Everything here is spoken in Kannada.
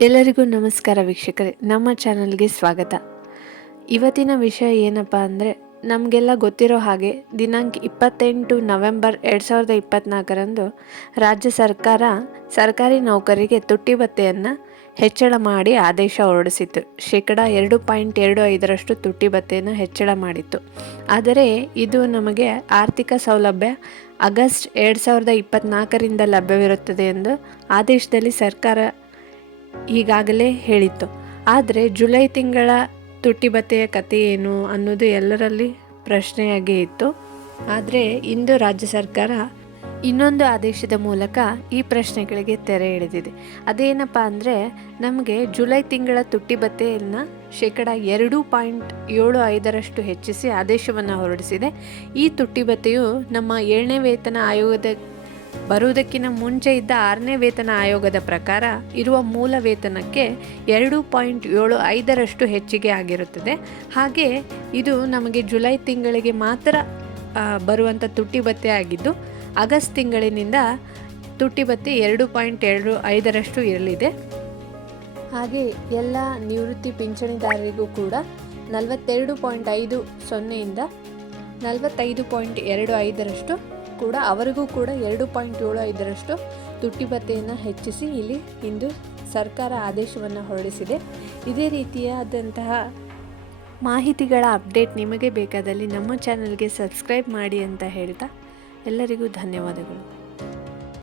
ಎಲ್ಲರಿಗೂ ನಮಸ್ಕಾರ ವೀಕ್ಷಕರೇ, ನಮ್ಮ ಚಾನಲ್ಗೆ ಸ್ವಾಗತ. ಇವತ್ತಿನ ವಿಷಯ ಏನಪ್ಪ ಅಂದರೆ, ನಮಗೆಲ್ಲ ಗೊತ್ತಿರೋ ಹಾಗೆ ದಿನಾಂಕ ಇಪ್ಪತ್ತೆಂಟು ನವೆಂಬರ್ ಎರಡು ಸಾವಿರದ ಇಪ್ಪತ್ತ್ನಾಲ್ಕರಂದು ರಾಜ್ಯ ಸರ್ಕಾರ ಸರ್ಕಾರಿ ನೌಕರಿಗೆ ತುಟ್ಟಿ ಭತ್ಯೆಯನ್ನು ಹೆಚ್ಚಳ ಮಾಡಿ ಆದೇಶ ಹೊರಡಿಸಿತ್ತು. ಶೇಕಡ ಎರಡು ಪಾಯಿಂಟ್ ಎರಡು ಐದರಷ್ಟು ತುಟ್ಟಿ ಭತ್ಯೆಯನ್ನು ಹೆಚ್ಚಳ ಮಾಡಿತ್ತು. ಆದರೆ ಇದು ನಮಗೆ ಆರ್ಥಿಕ ಸೌಲಭ್ಯ ಆಗಸ್ಟ್ ಎರಡು ಸಾವಿರದ ಇಪ್ಪತ್ತ್ನಾಲ್ಕರಿಂದ ಲಭ್ಯವಿರುತ್ತದೆ ಎಂದು ಆದೇಶದಲ್ಲಿ ಸರ್ಕಾರ ಈಗಾಗಲೇ ಹೇಳಿತ್ತು. ಆದರೆ ಜುಲೈ ತಿಂಗಳ ತುಟ್ಟಿ ಭತ್ಯೆಯ ಕತೆ ಏನು ಅನ್ನೋದು ಎಲ್ಲರಲ್ಲಿ ಪ್ರಶ್ನೆಯಾಗೇ ಇತ್ತು. ಆದರೆ ಇಂದು ರಾಜ್ಯ ಸರ್ಕಾರ ಇನ್ನೊಂದು ಆದೇಶದ ಮೂಲಕ ಈ ಪ್ರಶ್ನೆಗಳಿಗೆ ತೆರೆ ಎಳೆದಿದೆ. ಅದೇನಪ್ಪ ಅಂದರೆ ನಮಗೆ ಜುಲೈ ತಿಂಗಳ ತುಟ್ಟಿ ಭತ್ಯೆಯನ್ನು ಶೇಕಡ ಎರಡು ಪಾಯಿಂಟ್ ಏಳು ಐದರಷ್ಟು ಹೆಚ್ಚಿಸಿ ಆದೇಶವನ್ನು ಹೊರಡಿಸಿದೆ. ಈ ತುಟ್ಟಿ ಭತ್ಯೆಯು ನಮ್ಮ ಏಳನೇ ವೇತನ ಆಯೋಗದ ಬರುವುದಕ್ಕಿಂತ ಮುಂಚೆ ಇದ್ದ ಆರನೇ ವೇತನ ಆಯೋಗದ ಪ್ರಕಾರ ಇರುವ ಮೂಲ ವೇತನಕ್ಕೆ ಎರಡು ಪಾಯಿಂಟ್ ಏಳು ಐದರಷ್ಟು ಹೆಚ್ಚಿಗೆ ಆಗಿರುತ್ತದೆ. ಹಾಗೆ ಇದು ನಮಗೆ ಜುಲೈ ತಿಂಗಳಿಗೆ ಮಾತ್ರ ಬರುವಂಥ ತುಟ್ಟಿ ಭತ್ಯೆ ಆಗಿದ್ದು, ಆಗಸ್ಟ್ ತಿಂಗಳಿನಿಂದ ತುಟ್ಟಿ ಭತ್ಯೆ ಎರಡು ಪಾಯಿಂಟ್ ಎರಡು ಐದರಷ್ಟು ಇರಲಿದೆ. ಹಾಗೆ ಎಲ್ಲ ನಿವೃತ್ತಿ ಪಿಂಚಣಿದಾರರಿಗೂ ಕೂಡ ನಲವತ್ತೆರಡು ಪಾಯಿಂಟ್ ಐದು ಸೊನ್ನೆಯಿಂದ ನಲವತ್ತೈದು ಪಾಯಿಂಟ್ ಎರಡು ಐದರಷ್ಟು ಕೂಡ ಅವರಿಗೂ ಕೂಡ ಎರಡು ಪಾಯಿಂಟ್ ಏಳು ಐದರಷ್ಟು ತುಟ್ಟಿ ಭತ್ತೆಯನ್ನು ಹೆಚ್ಚಿಸಿ ಇಲ್ಲಿ ಇಂದು ಸರ್ಕಾರ ಆದೇಶವನ್ನು ಹೊರಡಿಸಿದೆ. ಇದೇ ರೀತಿಯಾದಂತಹ ಮಾಹಿತಿಗಳ ಅಪ್ಡೇಟ್ ನಿಮಗೆ ಬೇಕಾದಲ್ಲಿ ನಮ್ಮ ಚಾನಲ್ಗೆ ಸಬ್ಸ್ಕ್ರೈಬ್ ಮಾಡಿ ಅಂತ ಹೇಳ್ತಾ ಎಲ್ಲರಿಗೂ ಧನ್ಯವಾದಗಳು.